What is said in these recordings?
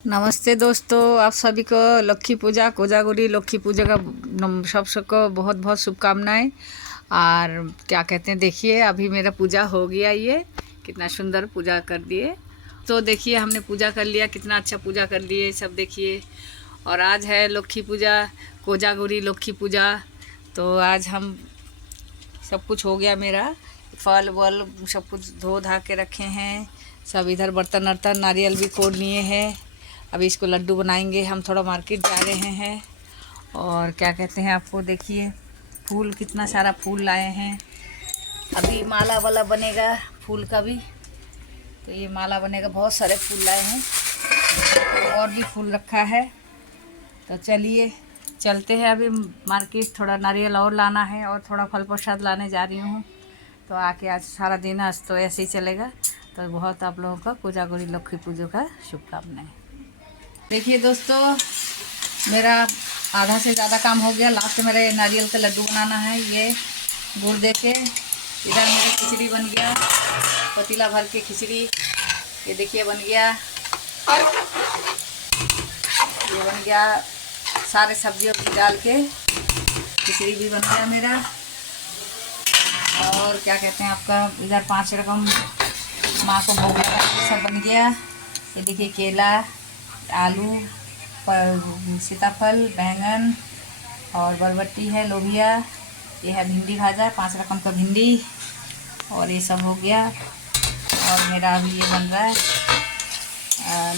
नमस्ते दोस्तों, आप सभी को लक्ष्मी पूजा कोजागुरी लक्ष्मी पूजा का सबको बहुत बहुत शुभकामनाएं। और क्या कहते हैं, देखिए अभी मेरा पूजा हो गया। ये कितना सुंदर पूजा कर दिए। तो देखिए हमने पूजा कर लिया, कितना अच्छा पूजा कर लिए सब देखिए। और आज है लक्ष्मी पूजा, कोजागुरी लक्ष्मी पूजा। तो आज हम सब कुछ हो गया मेरा, फल वल सब कुछ धो धा के रखे हैं। सब इधर बर्तन वर्तन नारियल भी कोड़ लिए हैं। अभी इसको लड्डू बनाएंगे। हम थोड़ा मार्केट जा रहे हैं। और क्या कहते हैं, आपको देखिए फूल, कितना सारा फूल लाए हैं। अभी माला वाला बनेगा फूल का भी। तो ये माला बनेगा, बहुत सारे फूल लाए हैं और भी फूल रखा है। तो चलिए चलते हैं अभी मार्केट। थोड़ा नारियल और लाना है और थोड़ा फल प्रसाद लाने जा रही हूँ। तो आके आज सारा दिन आज तो ऐसे ही चलेगा। तो बहुत आप लोगों का कोजागुरी लक्ष्मी पूजा का शुभकामनाएं। देखिए दोस्तों, मेरा आधा से ज़्यादा काम हो गया। लास्ट मेरे नारियल का लड्डू बनाना है। ये गुड़ दे के इधर मेरा खिचड़ी बन गया, पतीला भर के खिचड़ी। ये देखिए बन गया, ये बन गया। सारे सब्जियों भी डाल के खिचड़ी भी बन गया मेरा। और क्या कहते हैं, आपका इधर 5 रकम माँ को भोग लगा के सब बन गया। ये देखिए केला, आलू, सीताफल, बैंगन और बरबट्टी है, लोबिया। ये है भिंडी भाजा, 5 रकम का भिंडी। और ये सब हो गया। और मेरा अभी ये बन रहा है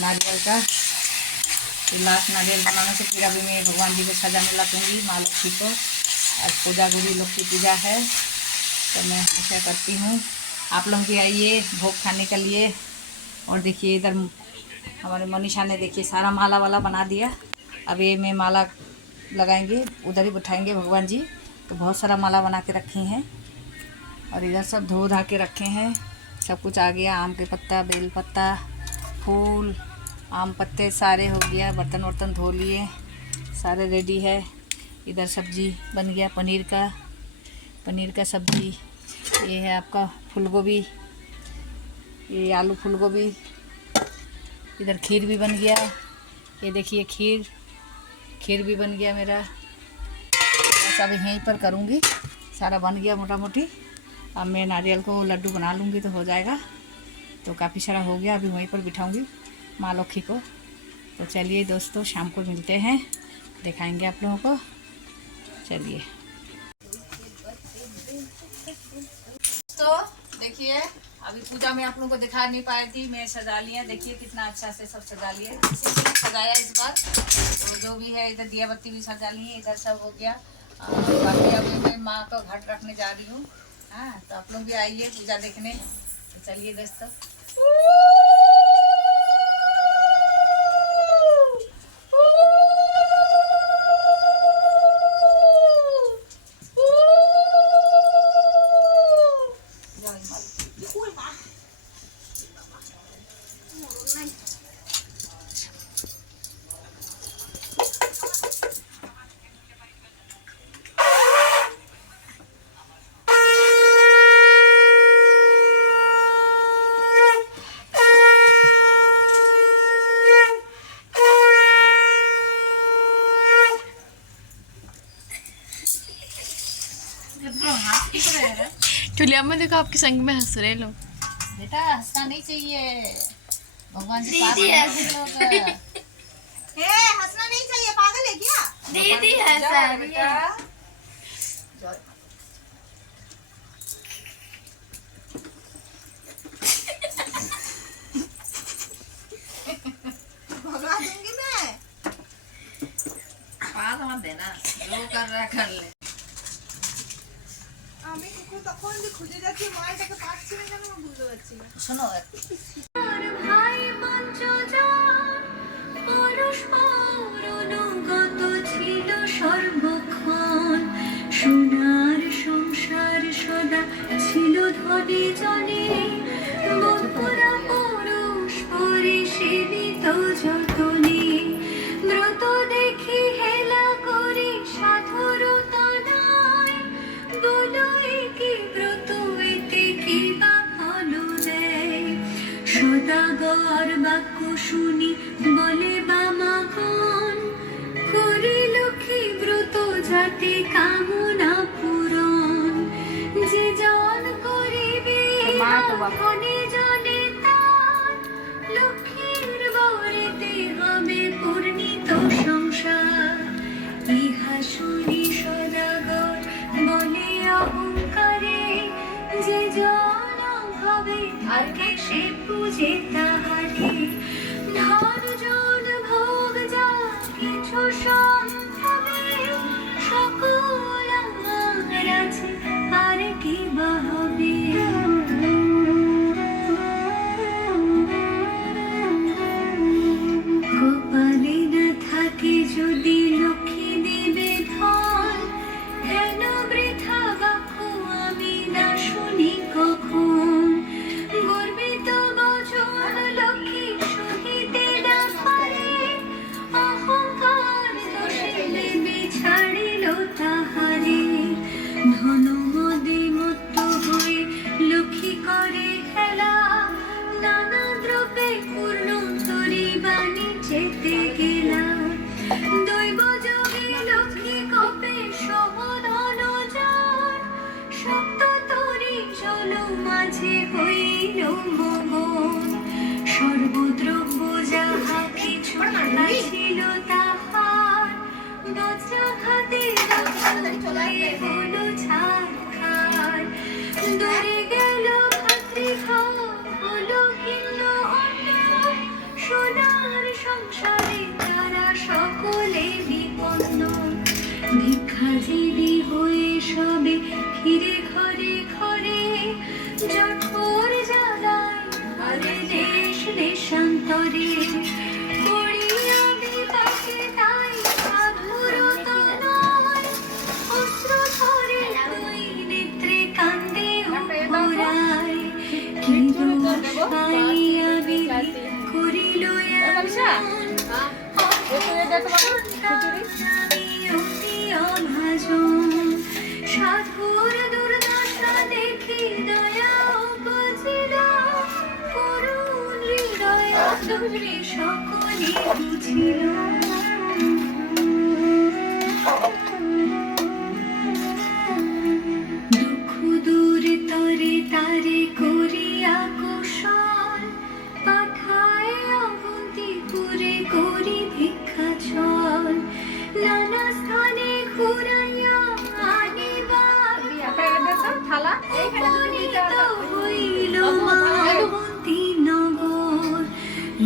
नारियल का। तो लास्ट नारियल बनाने से फिर अभी मैं भगवान जी को सजाने लगूँगी, माँ लक्ष्मी को। आज कोजागुरी लक्ष्मी पूजा है तो मैं हमेशा करती हूँ। आप लोग भी आइए भोग खाने के लिए। और देखिए इधर हमारे मनीषा ने देखिए सारा माला वाला बना दिया। अब ये में माला लगाएंगे, उधर ही बिठाएंगे भगवान जी। तो बहुत सारा माला बना के रखे हैं। और इधर सब धो धा के रखे हैं। सब कुछ आ गया, आम के पत्ता, बेल पत्ता, फूल, आम पत्ते सारे हो गया। बर्तन वर्तन धो लिए, सारे रेडी है। इधर सब्जी बन गया, पनीर का सब्जी। ये है आपका फूल गोभी, ये आलू फूल गोभी। इधर खीर भी बन गया। ये देखिए खीर भी बन गया मेरा। बस अभी यहीं पर करूँगी, सारा बन गया मोटा मोटी। अब मैं नारियल को लड्डू बना लूँगी तो हो जाएगा। तो काफ़ी सारा हो गया, अभी वहीं पर बिठाऊँगी माँ लक्ष्मी को। तो चलिए दोस्तों, शाम को मिलते हैं, दिखाएंगे आप लोगों को। चलिए तो देखिए, अभी पूजा में आप लोगों को दिखा नहीं पाई थी, मैं सजा लिया। देखिए कितना अच्छा से सब सजा लिया, किसी ने सजाया इस बार। तो जो भी है, इधर दिया बत्ती भी सजा ली, इधर सब हो गया। बाकी अभी मैं माँ का घट रखने जा रही हूँ। हाँ, तो आप लोग भी आइए पूजा देखने। तो चलिए दोस्तों। टुलिया में देखो, आपके संग में हंस रहे लोग। बेटा हंसना नहीं चाहिए, भगवान जी पास लोग। हंसना नहीं चाहिए, पागल है क्या? दीदी हंसा रही है। भगा दूंगी मैं। पास मत देना, जो कर रहा है कर ले। আমি তখন যে খুঁজে যাচ্ছি মালটাকে পাচ্ছি না, কেন আমি বুঝতে পারছি না। শোনো, ভাই মঞ্চজন পরস্পর অনুগত ছিল সর্বক্ষণ। সোনার সংসার সদা ছিল ধনে জনে, বকুড়া পরস্পরে সেবিত যতনে। ব্রত দেখি হেলা করে সাধুরতা নয়, বলই কি ব্রত এতে কি বা ফল দেয়। সদাগর বাক্য শুনি বলে হাতে কামনা পূরণ, যে জন করিবে মা তো বাবা। ধনে জনে তার, লক্ষ্মীর বরেতে হবে পূর্ণিত সংসার। ইহা শুনি সদাগর বলে অহংকারে, যে জন হবে থাকে সে পূজে তাহারে। ধন জন ভোগ যা কিছু সম্ভবে, সকল আমার আছে আর কি বা হবে। কপালে না থাকে যদি লক্ষ্মী দেবে ধন, কেন বৃথা বাক্য আমি না শুনি কখন। গর্বিত বচন লক্ষ্মী সহিতে না পারে, অহংকার দোষে দেবী ছাড়িল তাহারে। ধন মদে মত্ত হয়ে লক্ষ্মী করে খেলা, নানা দ্রব্যে পূর্ণ তরি বাণিজ্যেতে গেলা। দৈব যোগে লক্ষ্মী কপে সহধন জন, সপ্ত তরি জল মাঝে হইল মগন। সর্বদ্রব্য যাহা কিছু ছিল তাহার, বজ্রাঘাতে হল ছারখার। দূরে গেল ভাতৃঘর হলো ভিন্ন অন্য, সোনার সংসারে তারা সকলে বিপন্ন। ভিক্ষাজীবী হয়ে সবে ফিরে ঘরে ঘরে, জঠোর জ্বালায় ঘরে দেশ দেশান্তরে। পড়িয়া বিপাকে তাই সাধুরত নয়, অশ্রু ঝরে দুই নেত্রে কান্দে উপরায়। কি দোষ পাইয়া বিধি করিল এমন, সাধুর দুর্দশা দেখি দয়া উপজিল, করুণ হৃদয় লক্ষ্মী সকলে বুঝিল। দুঃখ দূর তরে তারে করিয়া কুশল, পাঠায় অবন্তিপুরে করি ভিক্ষা ছল। নানা স্থানে ঘুরাইয়া আনিবার উপনীত হইল অবন্তী নগর।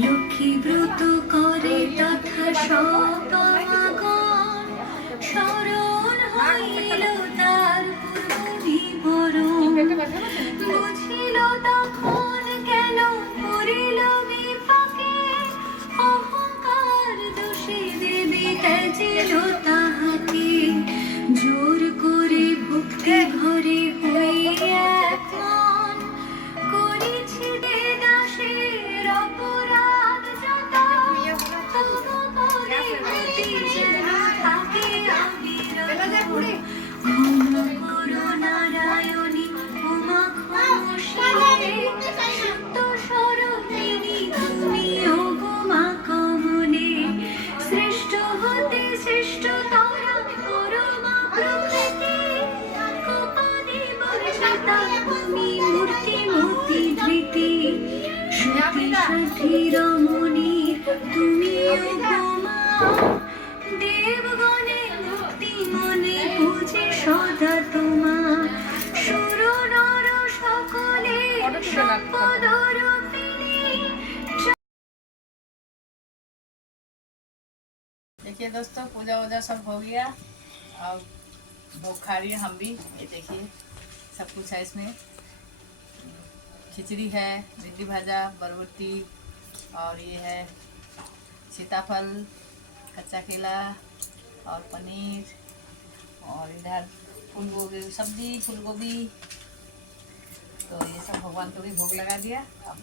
লক্ষ্মী ব্রত করে তথা সপমাগণ, স্মরণ হইল তার পূর্ব বিবরণ। বুঝিল তখন কেন পড়িল বিপাকে, অহংকার দোষে দেবী ত্যাজিল তাহাকে। জোর করে ভক্তি ঘরে হইয়া এক মন, করেছি দে দাসের অপরাধ যত। তবু পদে গতি যেন থাকে অবিরত। ক্ষমা করো নারায়ণী উমা ক্ষমশিলে, সত্য স্বরূপিণী তুমি ও গোমা কমলে। শ্রেষ্ঠ হতে শ্রেষ্ঠতর পরমা প্রকৃতি, কপালে বর্ষিতা তুমি মূর্তিমতি ধৃতি। সতী সাথী রমণী তুমি ও গোমা, দেবগণে মুক্তি মনে পূজে সদা তোমা। সুর নর সকলে সম্পদরূপিণী। देखिए दोस्तों, पूजा वूजा सब हो गया। अब भोग खा रही है हम भी। ये देखिए सब कुछ है इसमें। खिचड़ी है, भिंडी भाजा, बरबट्टी, और ये है सीताफल, कच्चा केला और पनीर, और इधर फूल गोभी सब्जी, फूल गोभी। तो ये सब भगवान को भी भोग लगा दिया। अब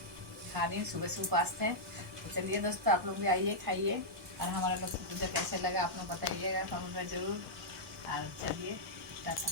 खा रही सुबह से उपास थे। तो चलिए दोस्तों, आप लोग भी आइए, खाइए, और हमारा लोग पूजा कैसे लगा आप लोग बताइएगा कमेंट में जरूर। और चलिए टाटा।